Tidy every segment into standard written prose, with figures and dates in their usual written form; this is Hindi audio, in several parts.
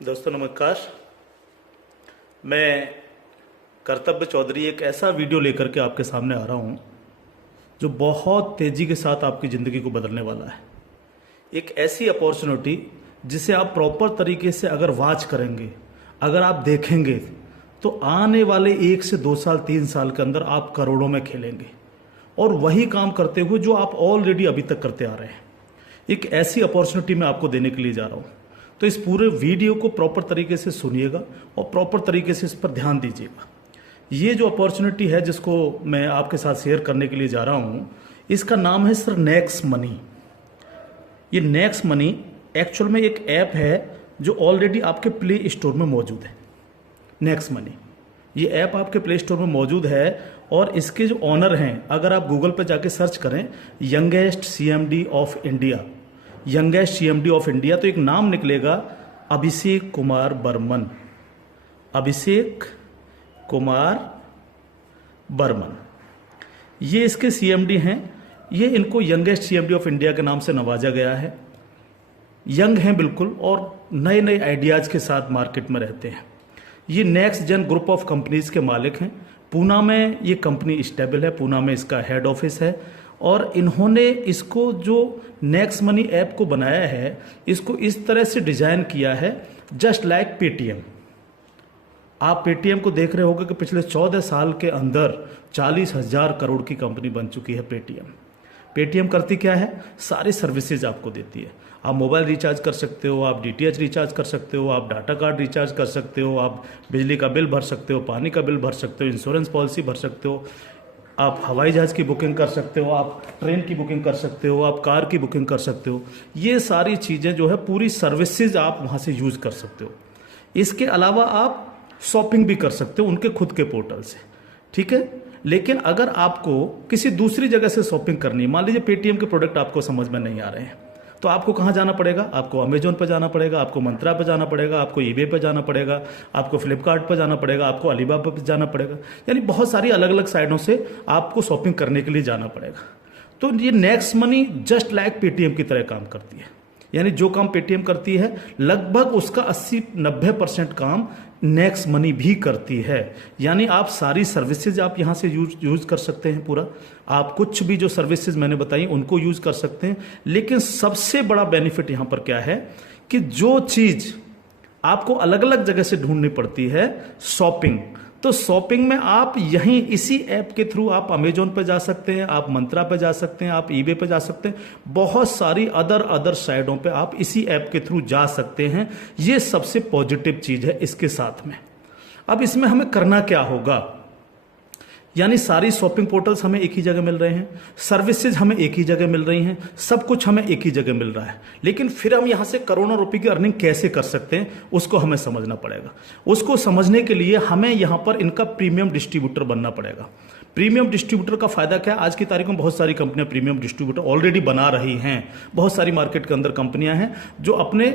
दोस्तों नमस्कार। मैं कर्तव्य चौधरी एक ऐसा वीडियो लेकर के आपके सामने आ रहा हूँ जो बहुत तेज़ी के साथ आपकी ज़िंदगी को बदलने वाला है। एक ऐसी अपॉर्चुनिटी जिसे आप प्रॉपर तरीके से अगर वॉच करेंगे, अगर आप देखेंगे तो आने वाले 1 से 2 साल 3 साल के अंदर आप करोड़ों में खेलेंगे और वही काम करते हुए जो आप ऑलरेडी अभी तक करते आ रहे हैं। एक ऐसी अपॉर्चुनिटी मैं आपको देने के लिए जा रहा हूँ, तो इस पूरे वीडियो को प्रॉपर तरीके से सुनिएगा और प्रॉपर तरीके से इस पर ध्यान दीजिएगा। ये जो अपॉर्चुनिटी है जिसको मैं आपके साथ शेयर करने के लिए जा रहा हूँ, इसका नाम है सर नेक्स्ट मनी। ये नेक्स्ट मनी एक्चुअल में एक ऐप है जो ऑलरेडी आपके प्ले स्टोर में मौजूद है। नेक्स्ट मनी ये ऐप आपके प्ले स्टोर में मौजूद है और इसके जो ऑनर हैं, अगर आप गूगल पर जाके सर्च करें youngest CMD of India, youngest CMD of India, तो एक नाम निकलेगा अभिषेक कुमार बर्मन। अभिषेक कुमार बर्मन ये इसके सीएमडी हैं। ये इनको यंगेस्ट सीएमडी ऑफ इंडिया के नाम से नवाजा गया है। यंग हैं बिल्कुल और नए नए आइडियाज़ के साथ मार्केट में रहते हैं। ये next Jain group of companies के मालिक हैं। पूना में ये कंपनी स्टेबल है, पूना में इसका हेड ऑफिस है और इन्होंने इसको जो नेक्स्ट मनी ऐप को बनाया है, इसको इस तरह से डिजाइन किया है जस्ट लाइक पेटीएम। आप पेटीएम को देख रहे होंगे कि पिछले 14 साल के अंदर 40,000 करोड़ की कंपनी बन चुकी है पेटीएम। पेटीएम करती क्या है? सारी सर्विसेज आपको देती है। आप मोबाइल रिचार्ज कर सकते हो, आप डीटीएच रिचार्ज कर सकते हो, आप डाटा कार्ड रिचार्ज कर सकते हो, आप बिजली का बिल भर सकते हो, पानी का बिल भर सकते हो, इंश्योरेंस पॉलिसी भर सकते हो, आप हवाई जहाज़ की बुकिंग कर सकते हो, आप ट्रेन की बुकिंग कर सकते हो, आप कार की बुकिंग कर सकते हो। ये सारी चीज़ें जो है पूरी सर्विसेज आप वहाँ से यूज़ कर सकते हो। इसके अलावा आप शॉपिंग भी कर सकते हो उनके खुद के पोर्टल से, ठीक है। लेकिन अगर आपको किसी दूसरी जगह से शॉपिंग करनी है, मान लीजिए पेटीएम के प्रोडक्ट आपको समझ में नहीं आ रहे हैं, तो आपको कहाँ जाना पड़ेगा? आपको अमेजोन पर जाना पड़ेगा, आपको मंत्रा पर जाना पड़ेगा, आपको ईबे पर जाना पड़ेगा, आपको फ्लिपकार्ट पर जाना पड़ेगा, आपको अलीबाबा पर जाना पड़ेगा। यानी बहुत सारी अलग अलग साइटों से आपको शॉपिंग करने के लिए जाना पड़ेगा। तो ये next money just like Paytm की तरह काम करती है। यानी जो काम पेटीएम करती है लगभग उसका 80-90% काम नेक्स्ट मनी भी करती है। यानी आप सारी सर्विसेज आप यहाँ से यूज कर सकते हैं। पूरा आप कुछ भी जो सर्विसेज मैंने बताई उनको यूज कर सकते हैं। लेकिन सबसे बड़ा बेनिफिट यहाँ पर क्या है कि जो चीज आपको अलग अलग जगह से ढूंढनी पड़ती है, शॉपिंग, तो शॉपिंग में आप यहीं इसी ऐप के थ्रू आप अमेजोन पे जा सकते हैं, आप मंत्रा पे जा सकते हैं, आप ईबे पे जा सकते हैं, बहुत सारी अदर साइडों पे आप इसी ऐप के थ्रू जा सकते हैं। ये सबसे पॉजिटिव चीज है इसके साथ में। अब इसमें हमें करना क्या होगा? यानी सारी शॉपिंग पोर्टल्स हमें एक ही जगह मिल रहे हैं, सर्विसेज हमें एक ही जगह मिल रही हैं, सब कुछ हमें एक ही जगह मिल रहा है। लेकिन फिर हम यहां से करोड़ों रुपए की अर्निंग कैसे कर सकते हैं उसको हमें समझना पड़ेगा। उसको समझने के लिए हमें यहां पर इनका प्रीमियम डिस्ट्रीब्यूटर बनना पड़ेगा। प्रीमियम डिस्ट्रीब्यूटर का फायदा क्या है? आज की तारीख में बहुत सारी कंपनियां प्रीमियम डिस्ट्रीब्यूटर ऑलरेडी बना रही हैं। बहुत सारी मार्केट के अंदर कंपनियां हैं जो अपने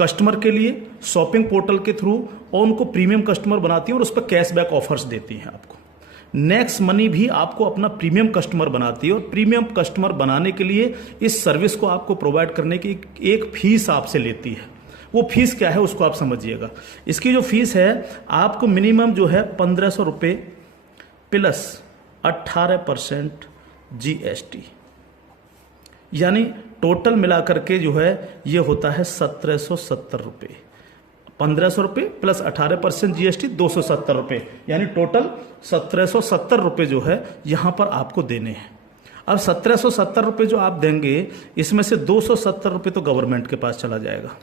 कस्टमर के लिए शॉपिंग पोर्टल के थ्रू और उनको प्रीमियम कस्टमर बनाती हैं और उस पर कैशबैक ऑफर्स देती हैं आपको। नेक्स्ट मनी भी आपको अपना प्रीमियम कस्टमर बनाती है और प्रीमियम कस्टमर बनाने के लिए इस सर्विस को आपको प्रोवाइड करने की एक फीस आपसे लेती है। वो फीस क्या है उसको आप समझिएगा। इसकी जो फीस है आपको मिनिमम जो है 1,500 रुपये प्लस 18% GST, यानी टोटल मिलाकर के जो है ये होता है 1,770 रुपये। 1,500 रुपये प्लस 18% GST 270 रुपये, यानी टोटल 1,770 रुपये जो है यहाँ पर आपको देने हैं। अब 1,770 रुपये जो आप देंगे, इसमें से 270 रुपये तो गवर्नमेंट के पास चला जाएगा।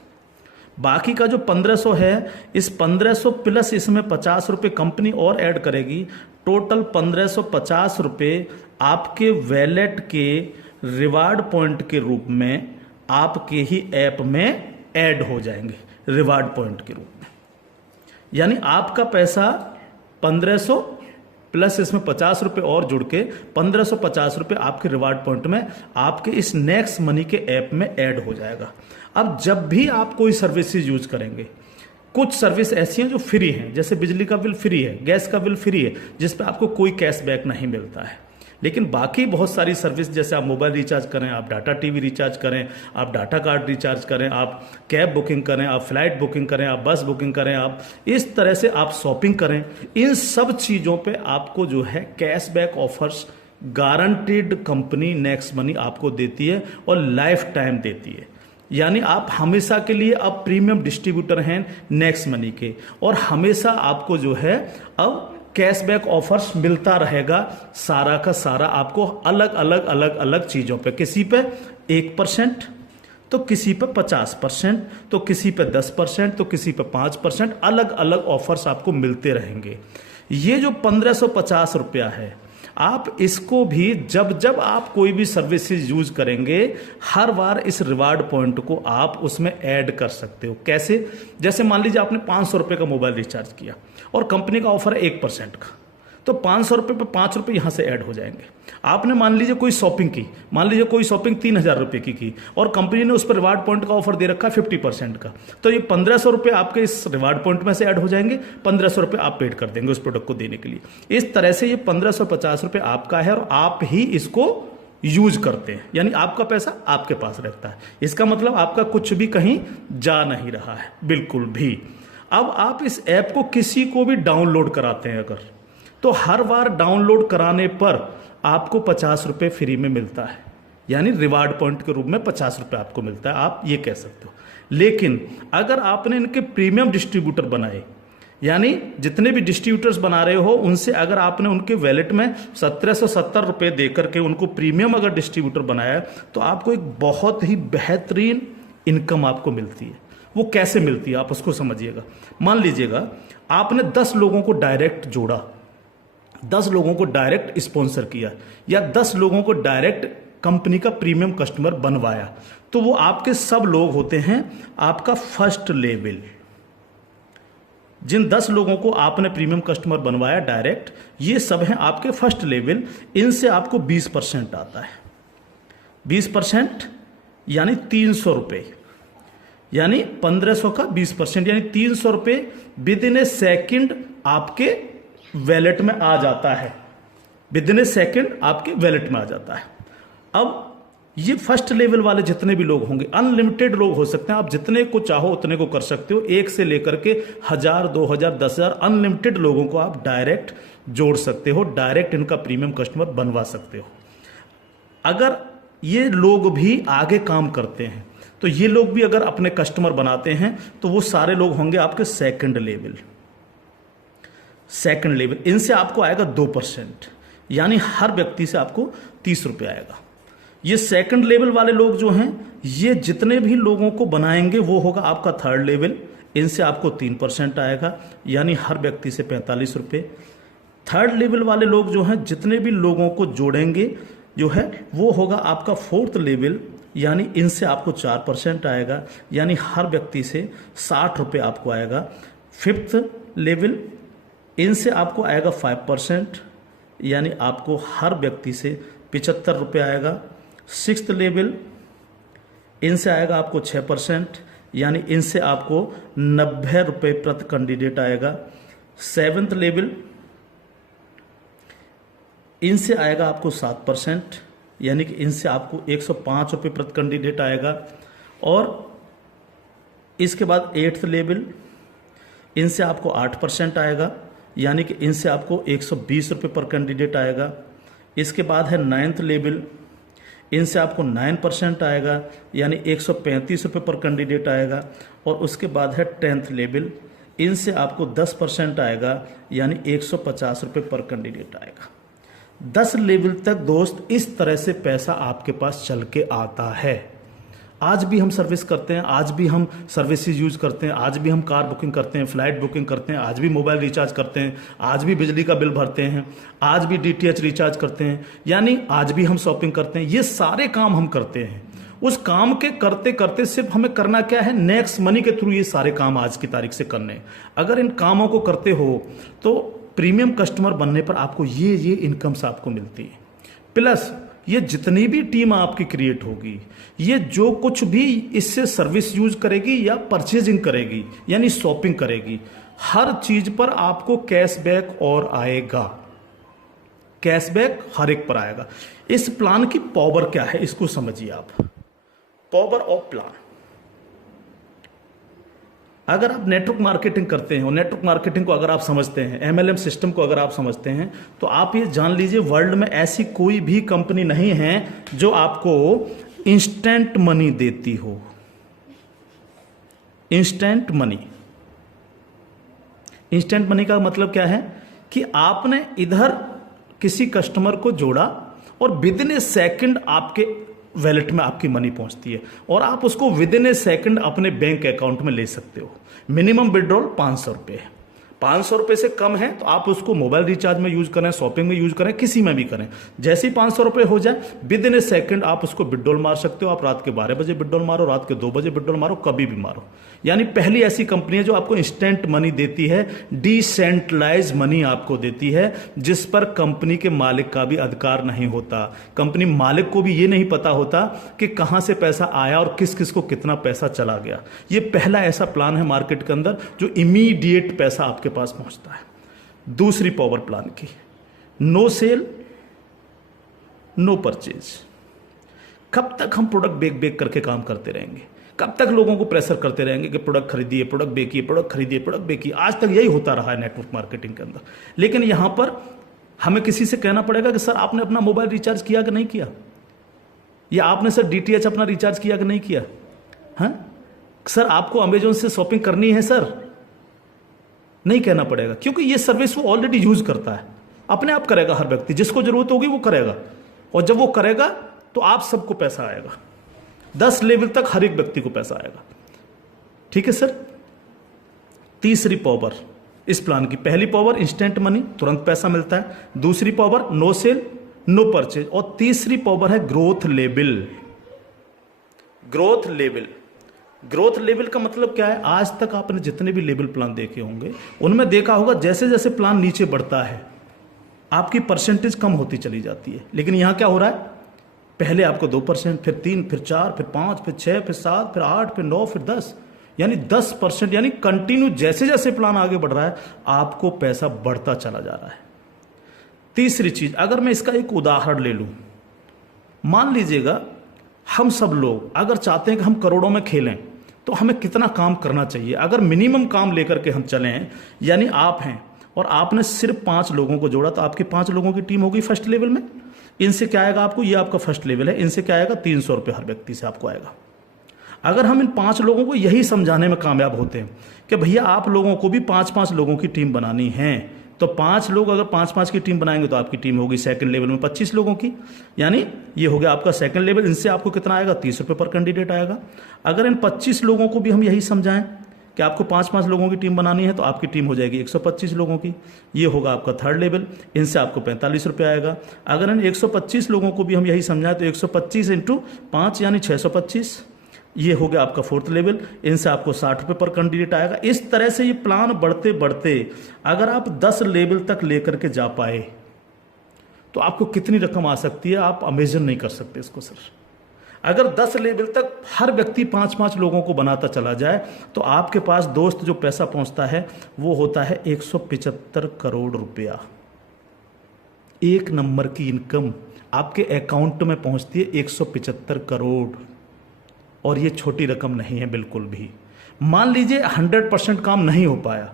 बाकी का जो 1,500 है, इस 1,500 प्लस इसमें 50 रुपये कंपनी और ऐड करेगी। टोटल 1,550 रुपये आपके वैलेट के रिवार्ड पॉइंट के रूप में आपके ही ऐप में ऐड हो जाएंगे, रिवार्ड पॉइंट के रूप में। यानी आपका पैसा 1,500 प्लस इसमें 50 रुपये और जुड़ के 1,550 रुपये आपके रिवार्ड पॉइंट में आपके इस नेक्स्ट मनी के ऐप में ऐड हो जाएगा। अब जब भी आप कोई सर्विसेज यूज करेंगे, कुछ सर्विस ऐसी हैं जो फ्री हैं, जैसे बिजली का बिल फ्री है, गैस का बिल फ्री है, जिस पे आपको कोई कैशबैक नहीं मिलता है। लेकिन बाकी बहुत सारी सर्विस, जैसे आप मोबाइल रिचार्ज करें, आप डाटा टीवी रिचार्ज करें, आप डाटा कार्ड रिचार्ज करें, आप कैब बुकिंग करें, आप फ्लाइट बुकिंग करें, आप बस बुकिंग करें, आप इस तरह से आप शॉपिंग करें, इन सब चीज़ों पे आपको जो है cashback offers guaranteed company next money आपको देती है और लाइफ टाइम देती है। यानी आप हमेशा के लिए अब प्रीमियम डिस्ट्रीब्यूटर हैं नेक्स्ट मनी के, और हमेशा आपको जो है अब कैशबैक ऑफर्स मिलता रहेगा सारा का सारा आपको अलग अलग अलग अलग चीज़ों पे। किसी पे 1%, तो किसी पे 50%, तो किसी पे 10%, तो किसी पे 5%, अलग अलग ऑफर्स आपको मिलते रहेंगे। ये जो 1550 रुपया है, आप इसको भी जब जब आप कोई भी सर्विसेज यूज करेंगे, हर बार इस रिवार्ड पॉइंट को आप उसमें ऐड कर सकते हो। कैसे? जैसे मान लीजिए आपने 500 रुपये का मोबाइल रिचार्ज किया और कंपनी का ऑफर है 1% का, तो 500 रुपये पे 5 रुपये यहाँ से ऐड हो जाएंगे। आपने मान लीजिए कोई शॉपिंग की, मान लीजिए कोई शॉपिंग 3000 रुपये की और कंपनी ने उस पर रिवार्ड पॉइंट का ऑफर दे रखा है 50% का, तो ये 1500 रुपये आपके इस रिवार्ड पॉइंट में से ऐड हो जाएंगे, 1500 रुपये आप पेड कर देंगे उस प्रोडक्ट को देने के लिए। इस तरह से ये 1550 रुपये आपका है और आप ही इसको यूज करते हैं, यानी आपका पैसा आपके पास रहता है। इसका मतलब आपका कुछ भी कहीं जा नहीं रहा है, बिल्कुल भी। अब आप इस ऐप को किसी को भी डाउनलोड कराते हैं अगर, तो हर बार डाउनलोड कराने पर आपको 50 रुपये फ्री में मिलता है, यानी रिवार्ड पॉइंट के रूप में 50 रुपये आपको मिलता है, आप ये कह सकते हो। लेकिन अगर आपने इनके प्रीमियम डिस्ट्रीब्यूटर बनाए, यानी जितने भी डिस्ट्रीब्यूटर्स बना रहे हो उनसे अगर आपने उनके वैलेट में 1770 रुपये दे करके उनको प्रीमियम अगर डिस्ट्रीब्यूटर बनाया, तो आपको एक बहुत ही बेहतरीन इनकम आपको मिलती है। वो कैसे मिलती है आप उसको समझिएगा। मान लीजिएगा आपने 10 लोगों को डायरेक्ट जोड़ा, 10 लोगों को डायरेक्ट स्पॉन्सर किया, या 10 लोगों को डायरेक्ट कंपनी का प्रीमियम कस्टमर बनवाया, तो वो आपके सब लोग होते हैं आपका फर्स्ट लेवल। जिन 10 लोगों को आपने प्रीमियम कस्टमर बनवाया डायरेक्ट, ये सब हैं आपके फर्स्ट लेवल। इनसे आपको 20% आता है। 20% यानी 300 रुपये, यानी 1500 का 20%, यानी 300 रुपये विद इन ए सेकेंड आपके वैलेट में आ जाता है। विद इन ए सेकेंड आपके वैलेट में आ जाता है। अब ये फर्स्ट लेवल वाले जितने भी लोग होंगे, अनलिमिटेड लोग हो सकते हैं, आप जितने को चाहो उतने को कर सकते हो, 1 से लेकर के 1000, 2000, 10,000 अनलिमिटेड लोगों को आप डायरेक्ट जोड़ सकते हो, डायरेक्ट इनका प्रीमियम कस्टमर बनवा सकते हो। अगर ये लोग भी आगे काम करते हैं, तो ये लोग भी अगर अपने कस्टमर बनाते हैं, तो वो सारे लोग होंगे आपके सेकंड लेवल। सेकंड लेवल, इनसे आपको आएगा 2%, यानी हर व्यक्ति से आपको 30 रुपये आएगा। ये सेकंड लेवल वाले लोग जो हैं, ये जितने भी लोगों को बनाएंगे वो होगा आपका थर्ड लेवल। इनसे आपको 3% आएगा, यानी हर व्यक्ति से 45 रुपये। थर्ड लेवल वाले लोग जो हैं, जितने भी लोगों को जोड़ेंगे जो है, वो होगा आपका फोर्थ लेवल, यानी इनसे आपको 4% आएगा, यानी हर व्यक्ति से 60 रुपये आपको आएगा। फिफ्थ लेवल, इनसे आपको आएगा 5%, यानी आपको हर व्यक्ति से 75 रुपये आएगा। सिक्स्थ लेवल, इनसे आएगा आपको 6%, यानी इनसे आपको 90 रुपये प्रति कैंडिडेट आएगा। सेवन्थ लेवल, इनसे आएगा आपको 7%, यानी कि इनसे आपको 105 रुपये प्रति कैंडिडेट आएगा। और इसके बाद 8th लेवल, इनसे आपको 8% आएगा, यानी कि इनसे आपको 120 रुपये पर कैंडिडेट आएगा। इसके बाद है 9th लेवल, इनसे आपको 9% आएगा, यानी 135 रुपये पर कैंडिडेट आएगा। और उसके बाद है 10th लेवल, इनसे आपको 10% आएगा, यानी 150 रुपये पर कैंडिडेट आएगा। 10 लेवल तक दोस्त इस तरह से पैसा आपके पास चल के आता है। आज भी हम सर्विस करते हैं, आज भी हम सर्विसेज यूज करते हैं, आज भी हम कार बुकिंग करते हैं, फ्लाइट बुकिंग करते हैं, आज भी मोबाइल रिचार्ज करते हैं, आज भी बिजली का बिल भरते हैं, आज भी DTH रिचार्ज करते हैं, यानी आज भी हम शॉपिंग करते हैं। ये सारे काम हम करते हैं। उस काम के करते करते सिर्फ हमें करना क्या है, नेक्स्ट मनी के थ्रू ये सारे काम आज की तारीख से करने हैं। अगर इन कामों को करते हो तो प्रीमियम कस्टमर बनने पर आपको ये इनकम्स आपको मिलती है। प्लस ये जितनी भी टीम आपकी क्रिएट होगी, ये जो कुछ भी इससे सर्विस यूज करेगी या परचेजिंग करेगी, यानी शॉपिंग करेगी, हर चीज पर आपको कैशबैक और आएगा। कैशबैक हर एक पर आएगा। इस प्लान की पावर क्या है इसको समझिए आप। पावर ऑफ प्लान, अगर आप नेटवर्क मार्केटिंग करते हैं और नेटवर्क मार्केटिंग को अगर आप समझते हैं, एमएलएम सिस्टम को अगर आप समझते हैं, तो आप ये जान लीजिए वर्ल्ड में ऐसी कोई भी कंपनी नहीं है जो आपको इंस्टेंट मनी देती हो। इंस्टेंट मनी, इंस्टेंट मनी का मतलब क्या है कि आपने इधर किसी कस्टमर को जोड़ा और विद इन ए सेकंड आपके वैलेट में आपकी मनी पहुंचती है और आप उसको विद इन ए सेकंड अपने बैंक अकाउंट में ले सकते हो। मिनिमम विड्रॉल 500 रुपये है। 500 रुपये से कम है तो आप उसको मोबाइल रिचार्ज में यूज करें, शॉपिंग में यूज करें, किसी में भी करें। जैसे ही 500 रुपये हो जाए विद इन ए सेकंड आप उसको विड्रॉल मार सकते हो। आप रात के 12 बजे विड्रॉल मारो, रात के 2 बजे विड्रॉल मारो, कभी भी मारो। यानी पहली ऐसी कंपनी है जो आपको इंस्टेंट मनी देती है, डिसेंट्रलाइज मनी आपको देती है, जिस पर कंपनी के मालिक का भी अधिकार नहीं होता। कंपनी मालिक को भी ये नहीं पता होता कि कहां से पैसा आया और किस किस को कितना पैसा चला गया। ये पहला ऐसा प्लान है मार्केट के अंदर जो इमीडिएट पैसा आपके पास पहुंचता है। दूसरी पावर प्लान की, नो सेल नो परचेज। कब तक हम प्रोडक्ट बेक बेक करके काम करते रहेंगे? कब तक लोगों को प्रेशर करते रहेंगे कि प्रोडक्ट खरीदिए, प्रोडक्ट बेकिए, प्रोडक्ट खरीदिए, प्रोडक्ट बेकिए? आज तक यही होता रहा है नेटवर्क मार्केटिंग के अंदर। लेकिन यहां पर हमें किसी से कहना पड़ेगा कि सर आपने अपना मोबाइल रिचार्ज किया कि नहीं किया, या आपने सर डीटीएच अपना रिचार्ज किया कि नहीं किया, हाँ सर आपको अमेजोन से शॉपिंग करनी है सर, नहीं कहना पड़ेगा, क्योंकि ये सर्विस वो ऑलरेडी यूज करता है। अपने आप करेगा, हर व्यक्ति जिसको जरूरत होगी वो करेगा, और जब वो करेगा तो आप सबको पैसा आएगा। 10 लेवल तक हर एक व्यक्ति को पैसा आएगा। ठीक है सर। तीसरी पावर इस प्लान की, पहली पावर इंस्टेंट मनी, तुरंत पैसा मिलता है। दूसरी power no sale no purchase, और तीसरी पावर है growth level. Growth level, growth level का मतलब क्या है? आज तक आपने जितने भी लेवल प्लान देखे होंगे उनमें देखा होगा जैसे जैसे प्लान नीचे बढ़ता है आपकी परसेंटेज कम होती चली जाती है। लेकिन यहां क्या हो रहा है? पहले आपको 2%, फिर 3, फिर 4, फिर 5, फिर 6, फिर 7, फिर 8, फिर 9, फिर 10, यानी 10%, यानी कंटिन्यू जैसे जैसे प्लान आगे बढ़ रहा है आपको पैसा बढ़ता चला जा रहा है। तीसरी चीज, अगर मैं इसका एक उदाहरण ले लूं, मान लीजिएगा हम सब लोग अगर चाहते हैं कि हम करोड़ों में खेलें तो हमें कितना काम करना चाहिए? अगर मिनिमम काम लेकर के हम चलें, यानी आप हैं और आपने सिर्फ 5 लोगों को जोड़ा तो आपकी 5 लोगों की टीम होगी फर्स्ट लेवल में। इनसे क्या आएगा आपको? ये आपका फर्स्ट लेवल है, इनसे क्या आएगा? 300 रुपये हर व्यक्ति से आपको आएगा। अगर हम इन 5 लोगों को यही समझाने में कामयाब होते हैं कि भैया आप लोगों को भी 5-5 लोगों की टीम बनानी है, तो 5 लोग अगर 5-5 की टीम बनाएंगे तो आपकी टीम होगी सेकंड लेवल में 25 लोगों की, यानी ये हो गया आपका सेकंड लेवल। इनसे आपको कितना आएगा? 30 रुपये पर कैंडिडेट आएगा। अगर इन 25 लोगों को भी हम यही समझाएं कि आपको 5-5 लोगों की टीम बनानी है तो आपकी टीम हो जाएगी 125 लोगों की, ये होगा आपका थर्ड लेवल। इनसे आपको 45 रुपये आएगा। अगर इन 125 लोगों को भी हम यही समझाएं तो 125 × 5 यानी 625, ये हो गया आपका फोर्थ लेवल। इनसे आपको 60 रुपये पर कैंडिडेट आएगा। इस तरह से ये प्लान बढ़ते बढ़ते अगर आप 10 लेवल तक लेकर के जा पाए तो आपको कितनी रकम आ सकती है आप इमेजिन नहीं कर सकते इसको सर। अगर 10 लेवल तक हर व्यक्ति 5-5 लोगों को बनाता चला जाए तो आपके पास दोस्त जो पैसा पहुंचता है वो होता है 175 करोड़ रुपया। एक नंबर की इनकम आपके अकाउंट में पहुंचती है 175 करोड़, और ये छोटी रकम नहीं है बिल्कुल भी। मान लीजिए 100% काम नहीं हो पाया,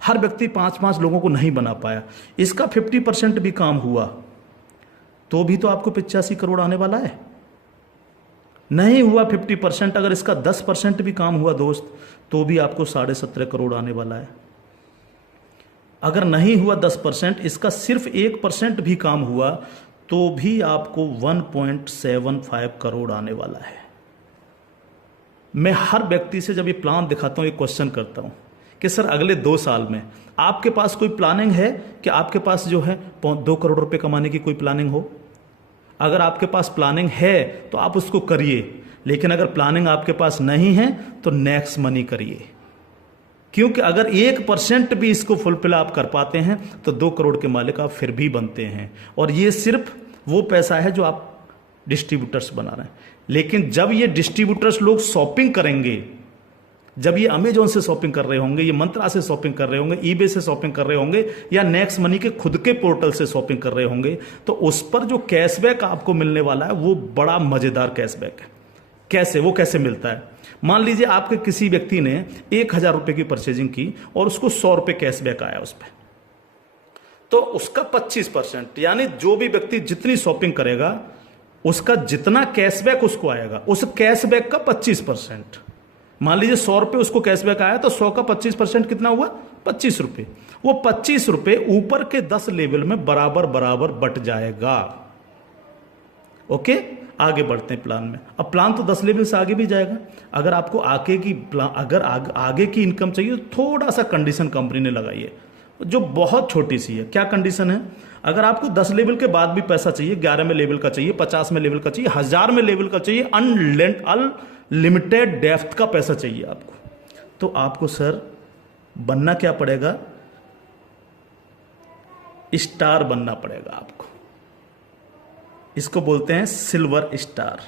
हर व्यक्ति 5-5 लोगों को नहीं बना पाया, इसका 50% भी काम हुआ तो भी तो आपको 85 करोड़ आने वाला है। नहीं हुआ 50%, अगर इसका 10% भी काम हुआ दोस्त तो भी आपको 17.5 करोड़ आने वाला है। अगर नहीं हुआ 10%, इसका सिर्फ 1% भी काम हुआ तो भी आपको 1.75 करोड़ आने वाला है। मैं हर व्यक्ति से जब ये प्लान दिखाता हूं, ये क्वेश्चन करता हूं कि सर अगले 2 साल में आपके पास कोई प्लानिंग है कि आपके पास जो है 2 करोड़ रुपए कमाने की कोई प्लानिंग हो? अगर आपके पास प्लानिंग है तो आप उसको करिए, लेकिन अगर प्लानिंग आपके पास नहीं है तो नेक्स्ट मनी करिए, क्योंकि अगर 1% भी इसको फुलफिल आप कर पाते हैं तो 2 करोड़ के मालिक आप फिर भी बनते हैं। और ये सिर्फ वो पैसा है जो आप डिस्ट्रीब्यूटर्स बना रहे हैं। लेकिन जब ये डिस्ट्रीब्यूटर्स लोग शॉपिंग करेंगे, जब ये अमेजोन से शॉपिंग कर रहे होंगे, ये मंत्रा से शॉपिंग कर रहे होंगे, ईबे से शॉपिंग कर रहे होंगे, या नेक्स्ट मनी के खुद के पोर्टल से शॉपिंग कर रहे होंगे, तो उस पर जो कैशबैक आपको मिलने वाला है वो बड़ा मजेदार कैशबैक है। कैसे, वो कैसे मिलता है? मान लीजिए आपके किसी व्यक्ति ने 1,000 रुपए की परचेजिंग की और उसको 100 रुपए कैशबैक आया उस पर, तो उसका 25%, यानी जो भी व्यक्ति जितनी शॉपिंग करेगा उसका जितना कैशबैक उसको आएगा, उस कैशबैक का 25%। मान लीजिए 100 रुपए उसको कैशबैक आया, तो 100 का 25% कितना हुआ? 25 रुपए। वो 25 रुपए ऊपर के 10 लेवल में बराबर बराबर बट जाएगा। ओके, आगे बढ़ते हैं प्लान में। अब प्लान तो 10 लेवल से आगे भी जाएगा। अगर आपको आगे की इनकम चाहिए तो थोड़ा सा कंडीशन कंपनी ने लगाई है, जो बहुत छोटी सी है। क्या कंडीशन है? अगर आपको 10 लेवल के बाद भी पैसा चाहिए, 11 में लेवल का चाहिए, 50 में लेवल का चाहिए, 1000 में लेवल का चाहिए, अनलिमिटेड डेप्थ का पैसा चाहिए आपको, तो आपको सर बनना क्या पड़ेगा? स्टार बनना पड़ेगा आपको। इसको बोलते हैं सिल्वर स्टार।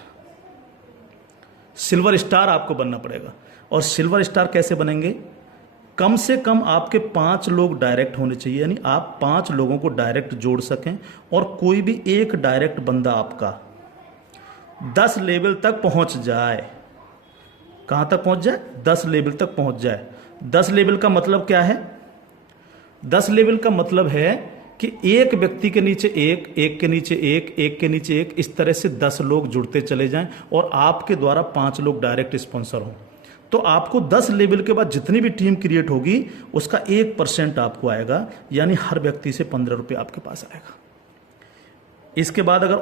सिल्वर स्टार आपको बनना पड़ेगा। और सिल्वर स्टार कैसे बनेंगे? कम से कम आपके 5 लोग डायरेक्ट होने चाहिए, यानी आप 5 लोगों को डायरेक्ट जोड़ सकें, और कोई भी एक डायरेक्ट बंदा आपका 10 लेवल तक पहुंच जाए। कहां तक पहुंच जाए? 10 लेवल तक पहुंच जाए। 10 लेवल का मतलब क्या है? 10 लेवल का मतलब है कि एक व्यक्ति के नीचे एक, एक के नीचे एक, एक के नीचे एक, इस तरह से 10 लोग जुड़ते चले जाएं और आपके द्वारा 5 लोग डायरेक्ट स्पॉन्सर हों। तो आपको 10 लेवल के बाद जितनी भी टीम क्रिएट होगी उसका 1% आपको आएगा, यानी हर व्यक्ति से 15 रुपये आपके पास आएगा। इसके बाद अगर